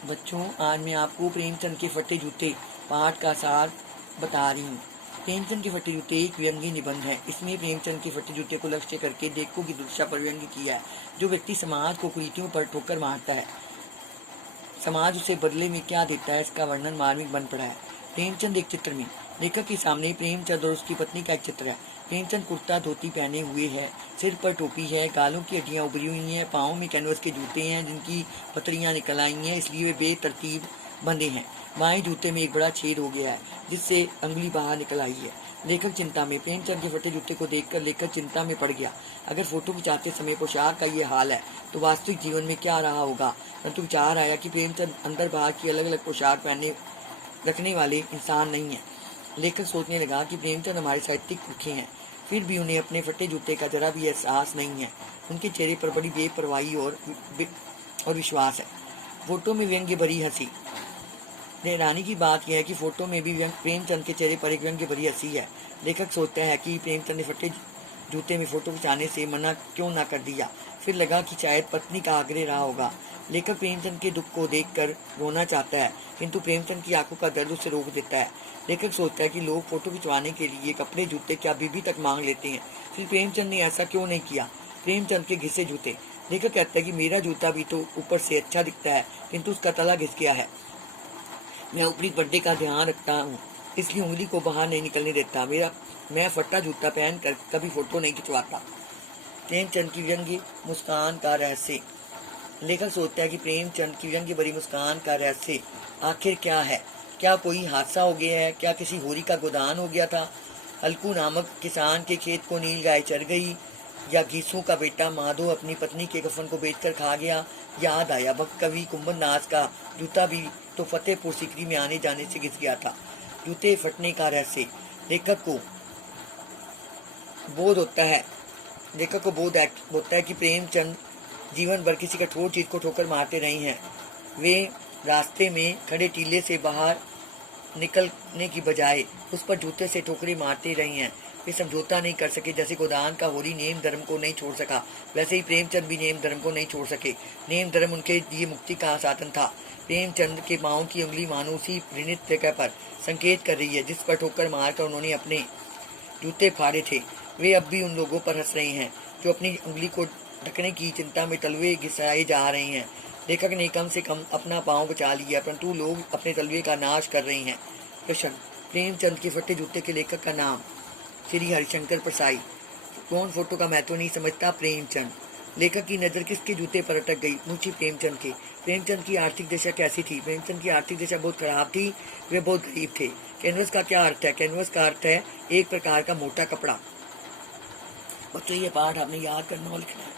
बच्चों, आज मैं आपको प्रेमचंद के फटे जूते पाठ का सार बता रही हूँ। प्रेमचंद के फटे जूते एक व्यंग्य निबंध है। इसमें प्रेमचंद के फटे जूते को लक्ष्य करके देखो की दुर्दशा पर व्यंग्य किया है। जो व्यक्ति समाज को कुरीतियों पर ठोकर मारता है, समाज उसे बदले में क्या देता है, इसका वर्णन मार्मिक बन पड़ा है। प्रेमचंद एक चित्र में। लेखक के सामने प्रेमचंद और उसकी पत्नी का एक चित्र है। प्रेमचंद कुर्ता धोती पहने हुए है, सिर पर टोपी है, गालों की हड्डियां उभरी हुई हैं, पाँव में कैनवस के जूते हैं जिनकी पतलियां निकल आई हैं, इसलिए वे बेतरतीब बंधे हैं। बाएं जूते में एक बड़ा छेद हो गया है जिससे अंगुली बाहर निकल आई है। लेखक चिंता में। प्रेमचंद के फटे जूते को देखकर लेखक चिंता में पड़ गया। अगर फोटो खिंचाते समय पोशाक का ये हाल है तो वास्तविक जीवन में क्या रहा होगा। परंतु विचार आया कि प्रेमचंद अंदर बाहर की अलग अलग पोशाक पहने रखने वाले इंसान नहीं है। लेखक सोचने लगा कि प्रेमचंद हमारे साहित्यिक पुरखे हैं, फिर भी उन्हें अपने फटे जूते का जरा भी एहसास नहीं है। उनके चेहरे पर बड़ी बेपरवाही और विश्वास है। फोटो में व्यंग्य भरी हंसी। हैरानी की बात यह है कि फोटो में भी प्रेमचंद के चेहरे पर एक व्यंग्य भरी हंसी है। लेखक सोचता है कि प्रेमचंद ने फटे जूते में फोटो खिंचाने से मना क्यों ना कर दिया। फिर लगा कि शायद पत्नी का आग्रह रहा होगा। लेखक प्रेमचंद के दुख को देखकर रोना चाहता है, किंतु प्रेमचंद की आंखों का दर्द उसे रोक देता है। लेखक सोचता है कि लोग फोटो खिंचवाने के लिए कपड़े जूते क्या बीबी तक मांग लेते हैं, फिर प्रेमचंद ने ऐसा क्यों नहीं किया। प्रेमचंद के घिसे जूते। लेखक कहता है कि मेरा जूता भी तो ऊपर से अच्छा दिखता है, किंतु उसका तला घिस गया है। मैं ऊपरी पर्दे का ध्यान रखता हूँ, इसलिए उंगली को बाहर नहीं निकलने देता। मैं फटा जूता पहन कर कभी फोटो नहीं खिंचवाता। प्रेमचंद की व्यंग्य मुस्कान का रहस्य। लेखक सोचता है कि प्रेमचंद की व्यंग्य भरी मुस्कान का रहस्य आखिर क्या है। क्या कोई हादसा हो गया है? क्या किसी होरी का गोदान हो गया था? हल्कू नामक किसान के खेत को नील गाय चर गई, या घीसू का बेटा माधो अपनी पत्नी के कफन को बेचकर खा गया। याद आया भक्त कवि कुंभनदास का जूता भी तो फतेहपुर सीकरी में आने जाने से घिस गया था। जूते फटने का रहस्य। लेखक को बोध होता है कि प्रेमचंद जीवन भर किसी कठोर चीज को ठोकर मारते रहे हैं। वे रास्ते में खड़े टीले से बाहर निकलने की बजाय उस पर जूते से ठोकरें मारते रहे हैं। वे समझौता नहीं कर सके। जैसे गोदान का होरी नेम धर्म को नहीं छोड़ सका, वैसे ही प्रेमचंद भी नेम धर्म को नहीं छोड़ सके। नेम धर्म उनके लिए मुक्ति का साधन था। प्रेमचंद के पांव की उंगली मानो उसी वृणित जगह पर संकेत कर रही है जिस पर ठोकर मारकर उन्होंने अपने जूते फाड़े थे। वे अब भी उन लोगों पर हंस रहे हैं जो अपनी उंगली को ढकने की चिंता में तलवे घिसाए जा रहे हैं। लेखक ने कम से कम अपना पांव बचा लिया, परंतु लोग अपने तलवे का नाश कर रहे हैं। प्रश्न: प्रेमचंद के फटे जूते के लेखक का नाम? श्री हरिशंकर प्रसाई। कौन फोटो का महत्व नहीं समझता? प्रेमचंद। लेखक की नजर किसके जूते पर अटक गई? मुंशी प्रेमचंद के। प्रेमचंद की आर्थिक दशा कैसी थी? प्रेमचंद की आर्थिक दशा बहुत खराब थी, वे बहुत गरीब थे। कैनवस का क्या अर्थ है? कैनवस का अर्थ है एक प्रकार का मोटा कपड़ा। बच्चों, ये पाठ आपने याद करना और लिखना है।